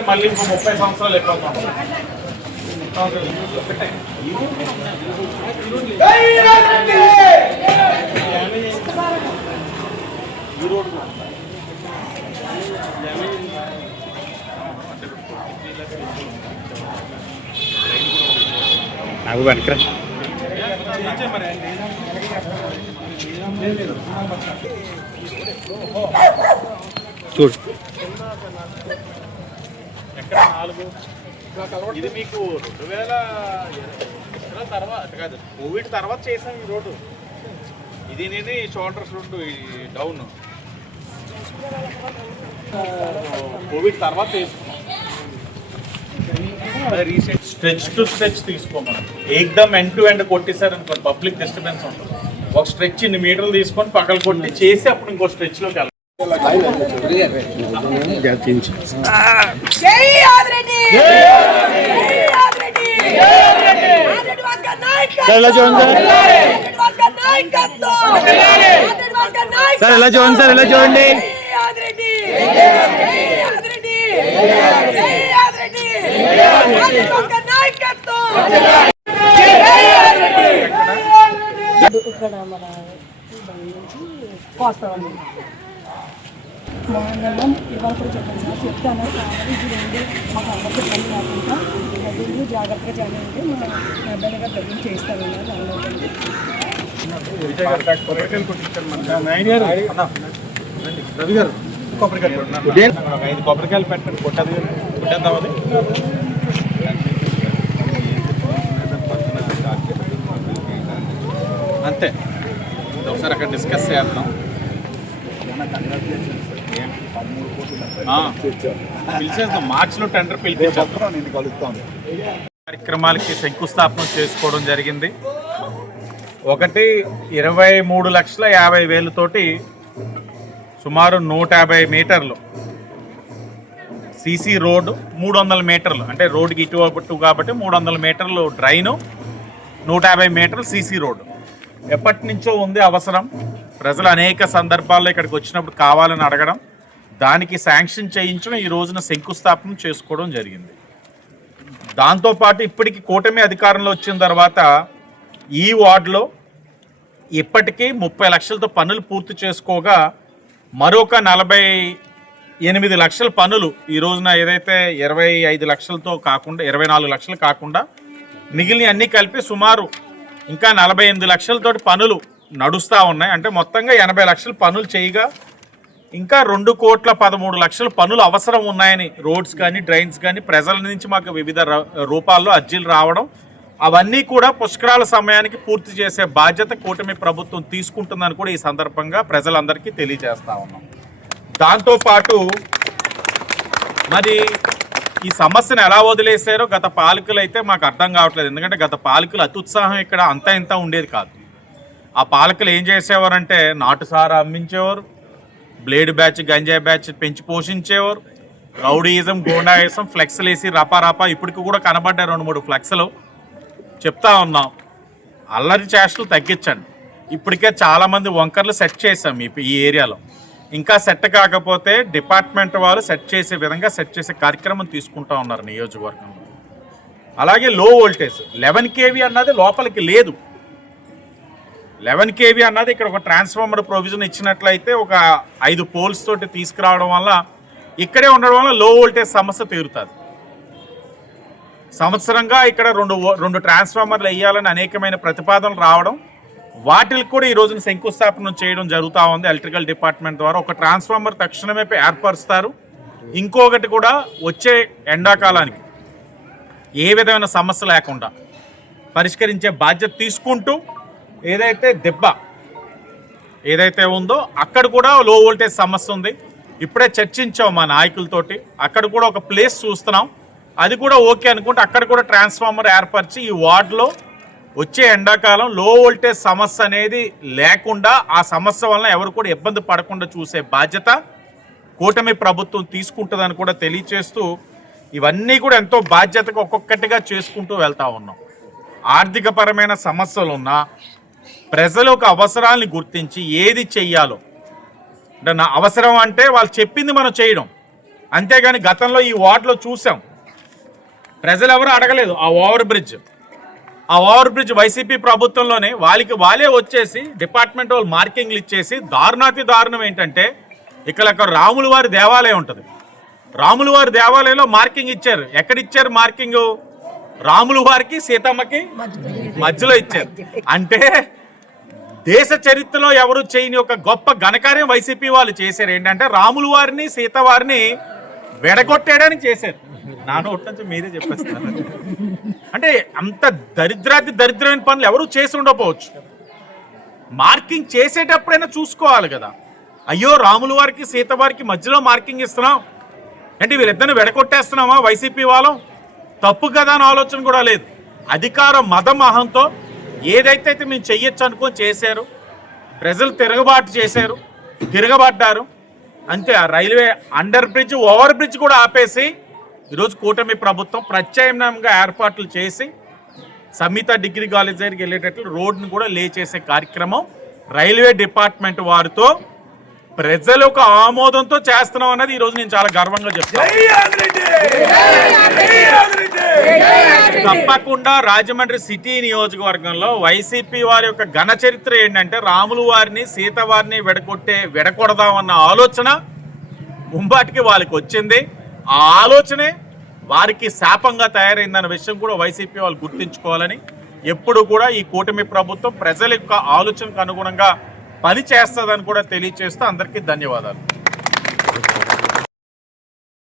చేస్తే మళ్ళీ ఇంకో ముప్పై సంవత్సరాలు ఎక్కువ నాకు వెనకరా చూడు. ఎక్కడ నాలుగు? ఇది మీకు రెండు వేల ఇరవై తర్వాత కాదు. కోవిడ్ తర్వాత చేసాం ఈ రోడ్డు. ఇది నేను షోల్డర్స్ రెండు ఈ డౌన్ కోవిడ్ తర్వాత చేసుకున్నాం రీసెంట్ స్ట్రెచ్ టు స్ట్రెచ్ తీసుకోమని. ఏకదమ్ ఎండ్ టు ఎండ్ కొట్టేశారు అనుకోండి పబ్లిక్ డిస్టర్బెన్స్ ఉంటుంది. ఒక స్ట్రెచ్ ఇన్ని మీటర్లు తీసుకొని పక్కన కొట్టి చేసి అప్పుడు ఇంకో స్ట్రెచ్లోకి వెళ్ళాలి. జాతించి జై ఆదిరెడ్డి జై ఆదిరెడ్డి ఆదిరెడ్డి వాస్కర్ నాయకత్వం సార్ ఎలా చూడండి సార్ ఆదిరెడ్డి వాస్కర్ నాయకత్వం ఆదిరెడ్డి వాస్కర్ నాయకత్వం సార్ ఎలా చూడండి సార్ ఎలా చూడండి జై ఆదిరెడ్డి జై ఆదిరెడ్డి జై ఆదిరెడ్డి ఆదిరెడ్డి వాస్కర్ నాయకత్వం జై ఆదిరెడ్డి ఇక్కడ మన దాని నుంచి కోస్తామండి మార్నింగ్ ఇవాళ కూడా చెప్పండి సార్. చెప్తాను. కావాలి ఇది రెండు మాకు అందరికీ పని కాకుండా వీళ్ళు జాగ్రత్తగా చేయాలంటే మా అబ్బాయి గారు డబ్బులు చేస్తారు ఐదు కొబ్బరికాయలు పెట్టండి కొట్టది కొట్టేద్దాం అంతే. ఒకసారి అక్కడ డిస్కస్ చేద్దాం. ఆ, పిలిచేద్దాం మార్చిలో టెండర్ నేను కలుస్తాను కార్యక్రమాలకి శంకుస్థాపన చేసుకోవడం జరిగింది. ఒకటి ఇరవై మూడు లక్షల యాభై వేలతోటి సుమారు నూట యాభై మీటర్లు. సీసీ రోడ్డు మూడు వందల మీటర్లు. అంటే రోడ్డుకి ఇటు కాబట్టి మూడు వందల మీటర్లు డ్రైను నూట యాభై మీటర్లు సీసీ రోడ్డు. ఎప్పటి నుంచో ఉంది అవసరం. ప్రజలు అనేక సందర్భాల్లో ఇక్కడికి వచ్చినప్పుడు కావాలని అడగడం. దానికి శాంక్షన్ చేయించడం ఈ రోజున శంకుస్థాపన చేసుకోవడం జరిగింది. దాంతోపాటు ఇప్పటికి కూటమి అధికారంలో వచ్చిన తర్వాత ఈ వార్డులో ఇప్పటికీ ముప్పై లక్షలతో పనులు పూర్తి చేసుకోగా మరొక నలభై ఎనిమిది లక్షల పనులు ఈ రోజున ఏదైతే ఇరవై ఐదు లక్షలతో కాకుండా ఇరవై నాలుగు లక్షలు కాకుండా మిగిలిన అన్నీ కలిపి సుమారు ఇంకా నలభై ఎనిమిది లక్షలతోటి పనులు నడుస్తూ ఉన్నాయి. అంటే మొత్తంగా ఎనభై లక్షల పనులు చేయగా ఇంకా రెండు కోట్ల పదమూడు లక్షల పనులు అవసరం ఉన్నాయని రోడ్స్ కానీ డ్రైన్స్ కానీ ప్రజల నుంచి మాకు వివిధ ర- రూపాల్లో అర్జీలు రావడం అవన్నీ కూడా పుష్కరాల సమయానికి పూర్తి చేసే బాధ్యత కూటమి ప్రభుత్వం తీసుకుంటుందని కూడా ఈ సందర్భంగా ప్రజలందరికీ తెలియజేస్తా ఉన్నాం. దాంతోపాటు మరి ఈ సమస్యను ఎలా వదిలేశారో గత పాలకులు అయితే మాకు అర్థం కావట్లేదు. ఎందుకంటే గత పాలకులు అత్యుత్సాహం ఇక్కడ అంత ఇంత ఉండేది కాదు. ఆ పాలకులు ఏం చేసేవారంటే నాటుసారా అమ్మించేవారు బ్లేడ్ బ్యాచ్ గంజాయి బ్యాచ్ పెంచి పోషించేవారు. రౌడీయిజం గోండాయిజం ఫ్లెక్స్లు వేసి రపా రపా ఇప్పటికి కూడా కనబడ్డాయి రెండు మూడు ఫ్లెక్స్లు. చెప్తా ఉన్నాం. అల్లరి చేష్టలు తగ్గించండి. ఇప్పటికే చాలామంది వంకర్లు సెట్ చేసాం ఈ ఈ ఏరియాలో. ఇంకా సెట్ కాకపోతే డిపార్ట్మెంట్ వాళ్ళు సెట్ చేసే విధంగా సెట్ చేసే కార్యక్రమం తీసుకుంటా ఉన్నారు నియోజకవర్గంలో. అలాగే లో వోల్టేజ్ లెవెన్ కేవీ అన్నది లోపలికి లేదు. లెవెన్ కేవీ అన్నది ఇక్కడ ఒక ట్రాన్స్ఫార్మర్ ప్రొవిజన్ ఇచ్చినట్లయితే ఒక ఐదు పోల్స్ తోటి తీసుకురావడం వల్ల ఇక్కడే ఉండడం వల్ల లో వోల్టేజ్ సమస్య తీరుతుంది. సంవత్సరంగా ఇక్కడ రెండు రెండు ట్రాన్స్ఫార్మర్లు వేయాలని అనేకమైన ప్రతిపాదనలు రావడం వాటికి కూడా ఈ రోజున శంకుస్థాపన చేయడం జరుగుతూ ఉంది. ఎలక్ట్రికల్ డిపార్ట్మెంట్ ద్వారా ఒక ట్రాన్స్ఫార్మర్ తక్షణమే ఏర్పరుస్తారు. ఇంకొకటి కూడా వచ్చే ఎండాకాలానికి ఏ విధమైన సమస్య లేకుండా పరిష్కరించే బాధ్యత తీసుకుంటూ ఏదైతే దెబ్బ ఏదైతే ఉందో అక్కడ కూడా లో వోల్టేజ్ సమస్య ఉంది. ఇప్పుడే చర్చించాం మా నాయకులతోటి. అక్కడ కూడా ఒక ప్లేస్ చూస్తున్నాం. అది కూడా ఓకే అనుకుంటే అక్కడ కూడా ట్రాన్స్ఫార్మర్ ఏర్పరిచి ఈ వార్డులో వచ్చే ఎండాకాలం లో వోల్టేజ్ సమస్య అనేది లేకుండా ఆ సమస్య వలన ఎవరు కూడా ఇబ్బంది పడకుండా చూసే బాధ్యత కూటమి ప్రభుత్వం తీసుకుంటుందని కూడా తెలియచేస్తూ ఇవన్నీ కూడా ఎంతో బాధ్యతగా ఒక్కొక్కటిగా చేసుకుంటూ వెళ్తా ఉన్నాం. ఆర్థికపరమైన సమస్యలు ఉన్నా ప్రజల యొక్క అవసరాల్ని గుర్తించి ఏది చెయ్యాలో. అంటే నా అవసరం అంటే వాళ్ళు చెప్పింది మనం చేయడం. అంతేగాని గతంలో ఈ వార్డులో చూసాం. ప్రజలు ఎవరు అడగలేదు ఆ ఓవర్ బ్రిడ్జ్. ఆ ఓవర్ బ్రిడ్జ్ వైసీపీ ప్రభుత్వంలోనే వాళ్ళకి వాళ్ళే వచ్చేసి డిపార్ట్మెంట్ వాళ్ళు మార్కింగ్లు ఇచ్చేసి దారుణాతి దారుణం ఏంటంటే ఇక్కడ ఒక రాముల వారి దేవాలయం ఉంటుంది. రాముల వారి దేవాలయంలో మార్కింగ్ ఇచ్చారు. ఎక్కడ ఇచ్చారు మార్కింగ్? రాముల వారికి సీతమ్మకి మధ్యలో ఇచ్చారు. అంటే దేశ చరిత్రలో ఎవరు చేయని ఒక గొప్ప ఘనకార్యం వైసీపీ వాళ్ళు చేశారు. ఏంటంటే రాములు వారిని సీత వారిని వెడగొట్టేయడానికి చేశారు. నా నోటి నుంచి మీరే చెప్పేస్తారు. అంటే అంత దరిద్రాతి దరిద్రమైన పనులు ఎవరు చేసి ఉండకపోవచ్చు. మార్కింగ్ చేసేటప్పుడైనా చూసుకోవాలి కదా. అయ్యో రాములు వారికి సీత వారికి మధ్యలో మార్కింగ్ ఇస్తున్నాం. అంటే వీళ్ళిద్దరిని వెడగొట్టేస్తున్నామా వైసీపీ వాళ్ళం? తప్పు కదా అని ఆలోచన కూడా లేదు. అధికార మదమహంతో ఏదైతే అయితే మేము చెయ్యొచ్చు అనుకొని చేశారు. ప్రజలు తిరగబాటు చేశారు. తిరగబడ్డారు. అంతే ఆ railway under bridge over bridge కూడా ఆపేసి ఈరోజు కూటమి ప్రభుత్వం ప్రత్యామ్నాయంగా ఏర్పాట్లు చేసి సమిత డిగ్రీ కాలేజ్ దగ్గరికి వెళ్ళేటట్లు రోడ్డును కూడా లే చేసే కార్యక్రమం రైల్వే డిపార్ట్మెంట్ వారితో ప్రజల యొక్క ఆమోదంతో చేస్తున్నాం అన్నది ఈరోజు నేను చాలా గర్వంగా చెప్తాను. తప్పకుండా రాజమండ్రి సిటీ నియోజకవర్గంలో వైసీపీ వారి యొక్క ఘన చరిత్ర ఏంటంటే రాములు వారిని సీత వారిని వెడకొట్టే వెడకొడదామన్న ఆలోచన ముంబాటికి వాళ్ళకి వచ్చింది. ఆ ఆలోచనే వారికి శాపంగా తయారైందన్న విషయం కూడా వైసీపీ వాళ్ళు గుర్తించుకోవాలని ఎప్పుడు కూడా ఈ కూటమి ప్రభుత్వం ప్రజల యొక్క ఆలోచనకు అనుగుణంగా పని చేస్తుందని కూడా తెలియచేస్తూ అందరికీ ధన్యవాదాలు.